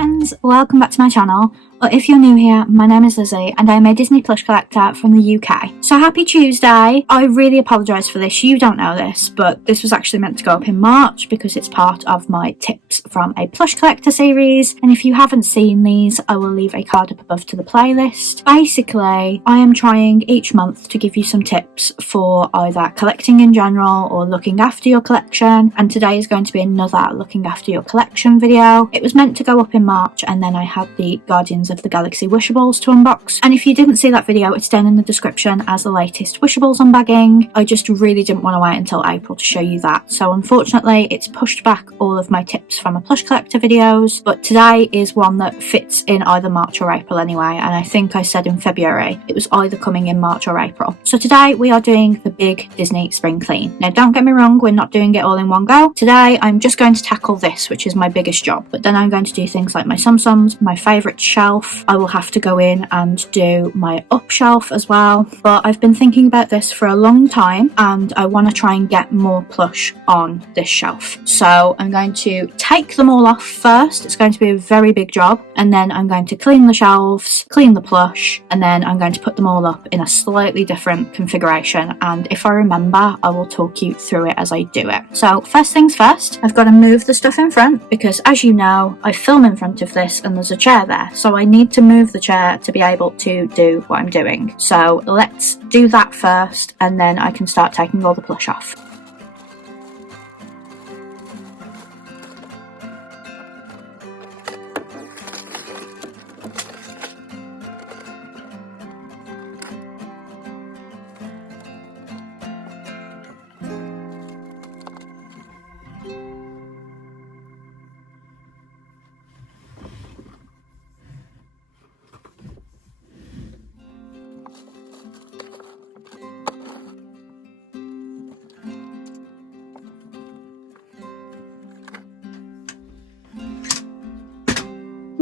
friends, welcome back to my channel, or if you're new here, my name is Lizzie and I'm a Disney plush collector from the UK. So happy Tuesday. I really apologise for this, you don't know this, but this was actually meant to go up in March because it's part of my tips from a plush collector series, and if you haven't seen these, I will leave a card up above to the playlist. Basically, I am trying each month to give you some tips for either collecting in general or looking after your collection, and today is going to be another looking after your collection video. It was meant to go up in March and then I had the Guardians of the Galaxy Wishables to unbox, and if you didn't see that video, it's down in the description as the latest Wishables unbagging. I just really didn't want to wait until April to show you that, so unfortunately it's pushed back all of my tips from a plush collector videos, but today is one that fits in either March or April anyway, and I think I said in February it was either coming in March or April. So today we are doing the big Disney spring clean. Now don't get me wrong, we're not doing it all in one go. Today I'm just going to tackle this, which is my biggest job, but then I'm going to do things like my tsums, my favourite shelf. I will have to go in and do my up shelf as well, but I've been thinking about this for a long time and I want to try and get more plush on this shelf. So I'm going to take them all off first. It's going to be a very big job, and then I'm going to clean the shelves, clean the plush, and then I'm going to put them all up in a slightly different configuration, and if I remember I will talk you through it as I do it. So first things first, I've got to move the stuff in front because, as you know, I film in front of this and there's a chair there, so I need to move the chair to be able to do what I'm doing. So let's do that first and then I can start taking all the plush off.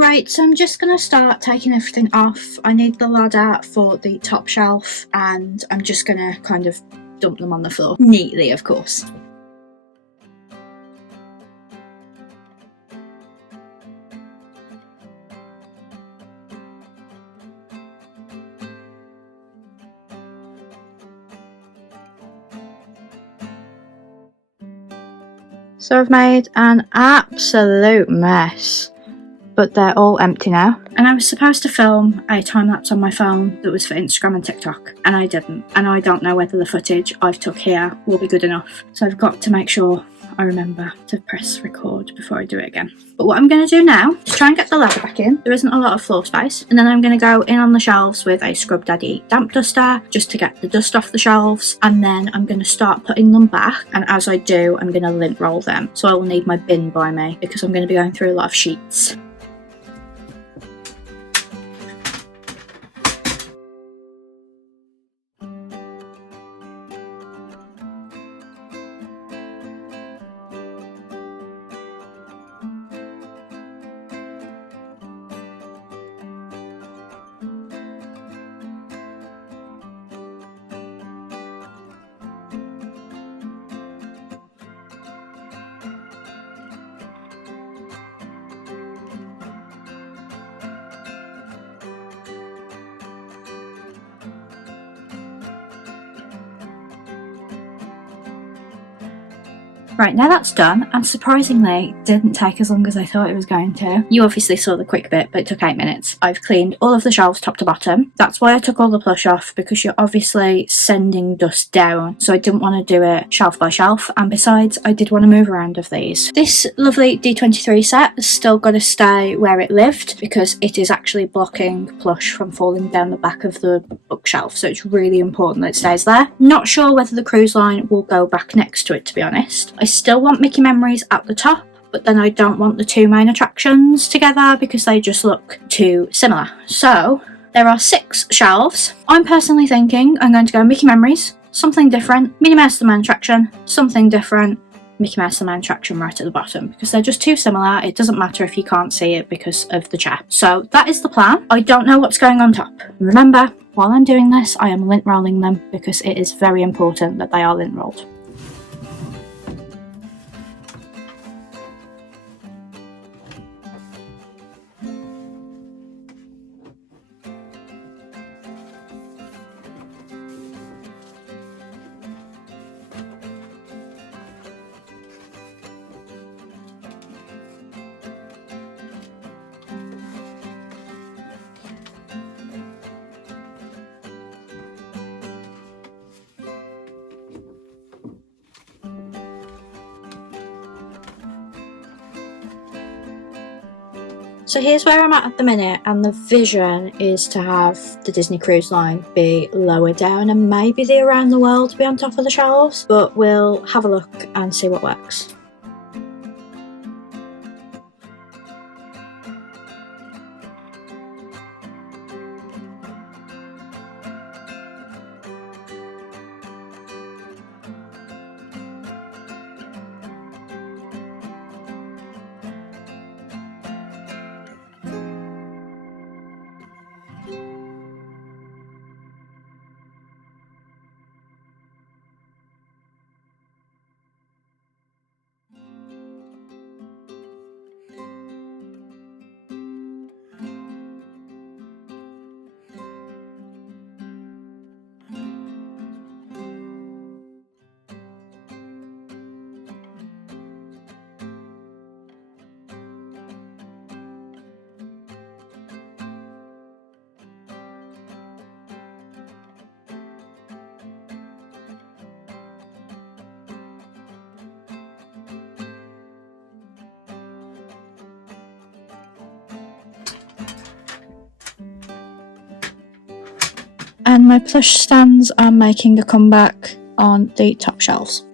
Right, so I'm just going to start taking everything off. I need the ladder for the top shelf and I'm just going to kind of dump them on the floor. Neatly, of course. So I've made an absolute mess, but they're all empty now. And I was supposed to film a time-lapse on my phone that was for Instagram and TikTok, and I didn't. And I don't know whether the footage I've took here will be good enough. So I've got to make sure I remember to press record before I do it again. But what I'm going to do now is try and get the ladder back in. There isn't a lot of floor space. And then I'm going to go in on the shelves with a Scrub Daddy damp duster just to get the dust off the shelves. And then I'm going to start putting them back. And as I do, I'm going to lint roll them. So I will need my bin by me because I'm going to be going through a lot of sheets. Right, now that's done, and surprisingly didn't take as long as I thought it was going to. You obviously saw the quick bit, but it took 8 minutes. I've cleaned all of the shelves top to bottom. That's why I took all the plush off, because you're obviously sending dust down, so I didn't want to do it shelf by shelf, and besides I did want to move around of these. This lovely D23 set has still got to stay where it lived because it is actually blocking plush from falling down the back of the bookshelf, so it's really important that it stays there. Not sure whether the cruise line will go back next to it, to be honest. I still want Mickey Memories at the top, but then I don't want the two main attractions together because they just look too similar. So there are 6 shelves. I'm personally thinking I'm going to go Mickey Memories, something different, Minnie Mouse the main attraction, something different, Mickey Mouse the main attraction right at the bottom, because they're just too similar. It doesn't matter if you can't see it because of the chair. So that is the plan. I don't know what's going on top. Remember, while I'm doing this, I am lint rolling them because it is very important that they are lint rolled. So here's where I'm at the minute, and the vision is to have the Disney Cruise Line be lower down and maybe the Around the World be on top of the shelves, but we'll have a look and see what works. And my plush stands are making a comeback on the top shelves.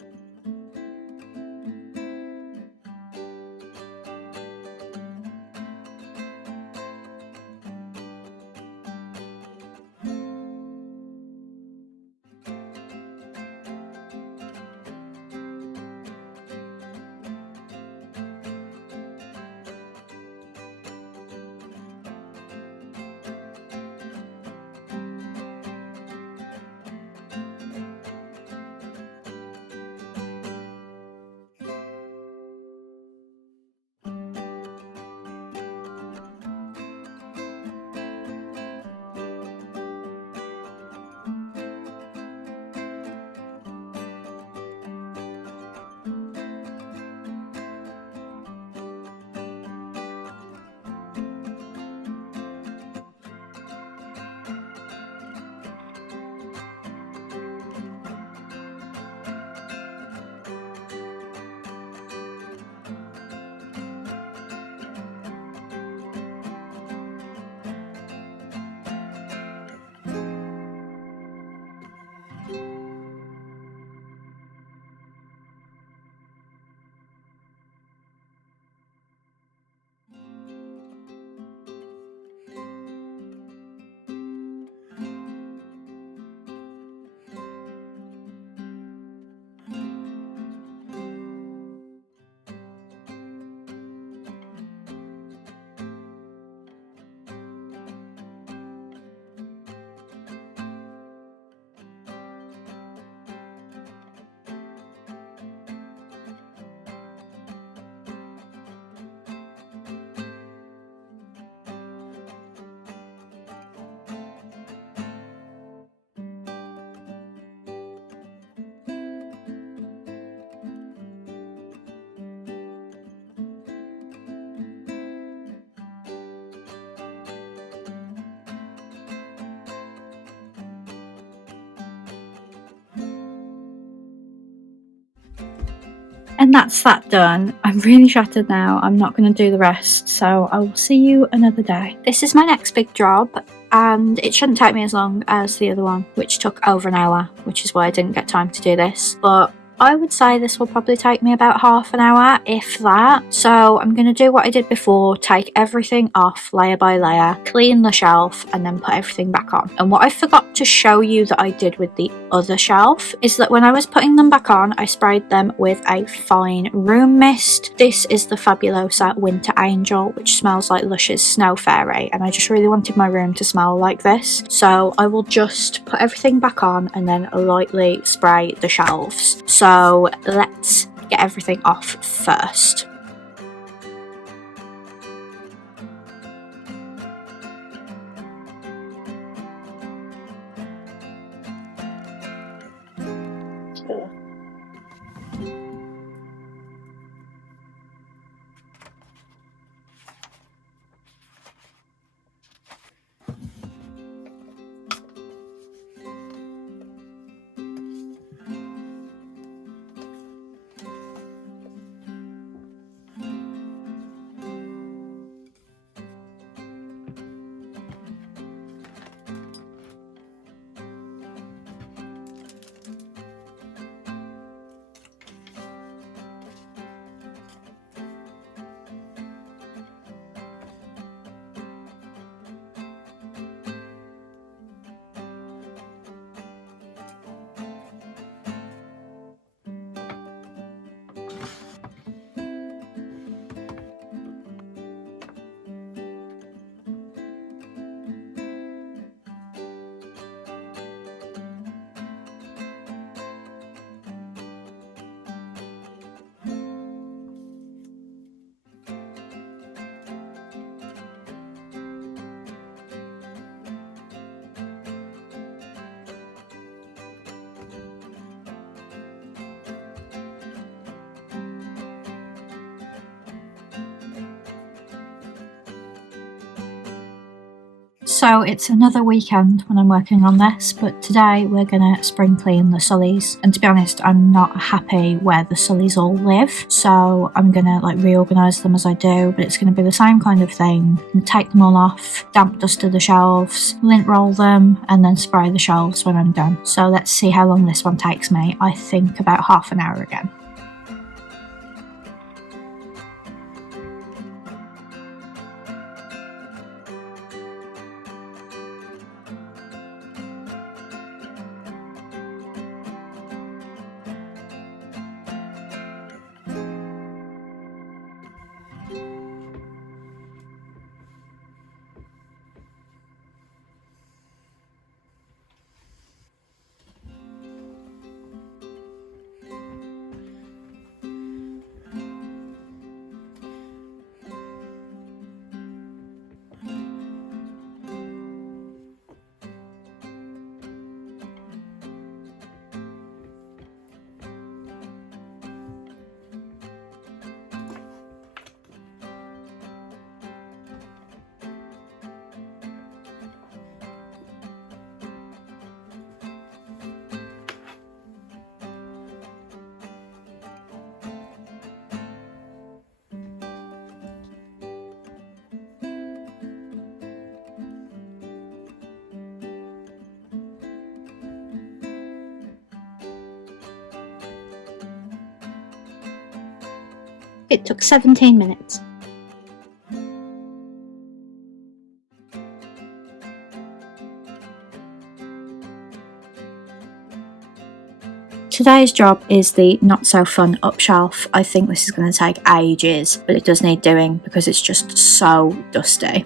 And that's that done. I'm really shattered now. I'm not going to do the rest, so I will see you another day. This is my next big job, and it shouldn't take me as long as the other one, which took over an hour, which is why I didn't get time to do this. But I would say this will probably take me about half an hour, if that. So I'm going to do what I did before, take everything off layer by layer, clean the shelf, and then put everything back on. And what I forgot to show you that I did with the other shelf is that when I was putting them back on, I sprayed them with a fine room mist. This is the Fabulosa Winter Angel, which smells like Lush's Snow Fairy, and I just really wanted my room to smell like this. So I will just put everything back on and then lightly spray the shelves. So let's get everything off first. So it's another weekend when I'm working on this, but today we're gonna spring clean the Sulleys. And to be honest, I'm not happy where the Sulleys all live, so I'm gonna like reorganise them as I do, but it's gonna be the same kind of thing. I'm gonna take them all off, damp duster the shelves, lint roll them, and then spray the shelves when I'm done. So let's see how long this one takes me. I think about half an hour again. It took 17 minutes. Today's job is the not so fun up shelf. I think this is going to take ages, but it does need doing because it's just so dusty.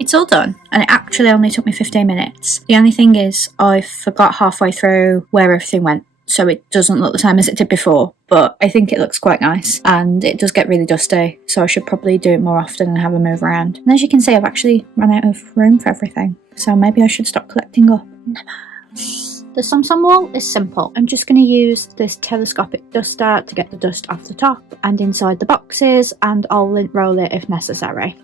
It's all done, and it actually only took me 15 minutes. The only thing is I forgot halfway through where everything went, so it doesn't look the same as it did before, but I think it looks quite nice, and it does get really dusty, so I should probably do it more often and have a move around. And as you can see, I've actually run out of room for everything, so maybe I should stop collecting up. The tsum wall is simple. I'm just going to use this telescopic duster to get the dust off the top and inside the boxes, and I'll lint roll it if necessary.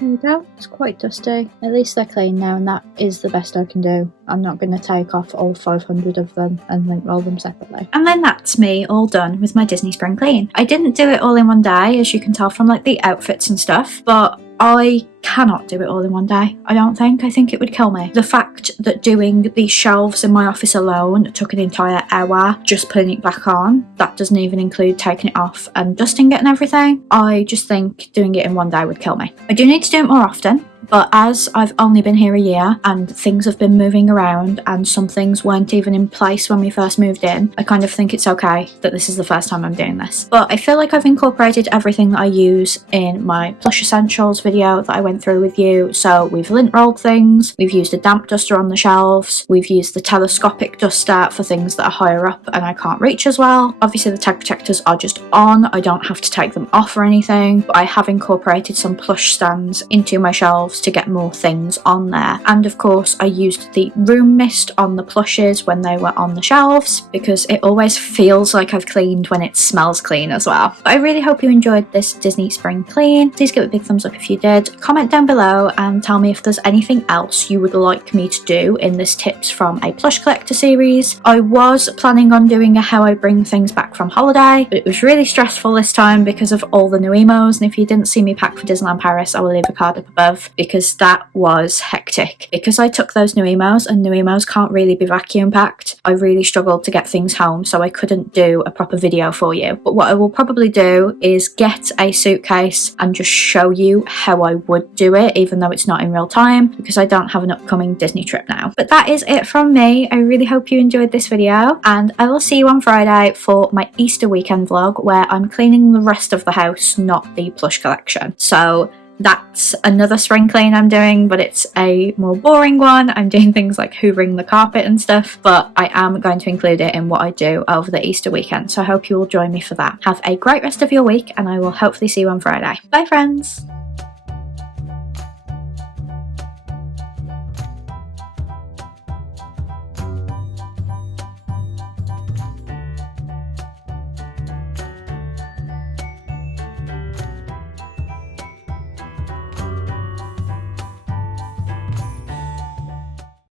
There we go, it's quite dusty. At least they're clean now, and that is the best I can do. I'm not going to take off all 500 of them and lint roll them separately. And then that's me all done with my Disney spring clean. I didn't do it all in one day, as you can tell from like the outfits and stuff, but I cannot do it all in one day, I don't think. I think it would kill me. The fact that doing the shelves in my office alone took an entire hour just putting it back on, that doesn't even include taking it off and dusting it and everything. I just think doing it in one day would kill me. I do need to do it more often, but as I've only been here a year and things have been moving around and some things weren't even in place when we first moved in, I kind of think it's okay that this is the first time I'm doing this. But I feel like I've incorporated everything that I use in my Plush Essentials video that I went through with you. So we've lint rolled things, we've used a damp duster on the shelves, we've used the telescopic duster for things that are higher up and I can't reach as well. Obviously the tag protectors are just on, I don't have to take them off or anything, but I have incorporated some plush stands into my shelves to get more things on there. And of course I used the room mist on the plushes when they were on the shelves because it always feels like I've cleaned when it smells clean as well. But I really hope you enjoyed this Disney spring clean. Please give it a big thumbs up if you did. Comment down below and tell me if there's anything else you would like me to do in this tips from a plush collector series. I was planning on doing a how I bring things back from holiday, but it was really stressful this time because of all the new emos, and if you didn't see me pack for Disneyland Paris, I will leave a card up above because that was hectic. Because I took those new emails, and new emails can't really be vacuum packed, I really struggled to get things home, so I couldn't do a proper video for you. But what I will probably do is get a suitcase and just show you how I would do it, even though it's not in real time, because I don't have an upcoming Disney trip now. But that is it from me. I really hope you enjoyed this video, and I will see you on Friday for my Easter weekend vlog, where I'm cleaning the rest of the house, not the plush collection. So that's another spring clean I'm doing, but it's a more boring one. I'm doing things like hoovering the carpet and stuff, but I am going to include it in what I do over the Easter weekend, so I hope you will join me for that. Have a great rest of your week, and I will hopefully see you on Friday. Bye friends!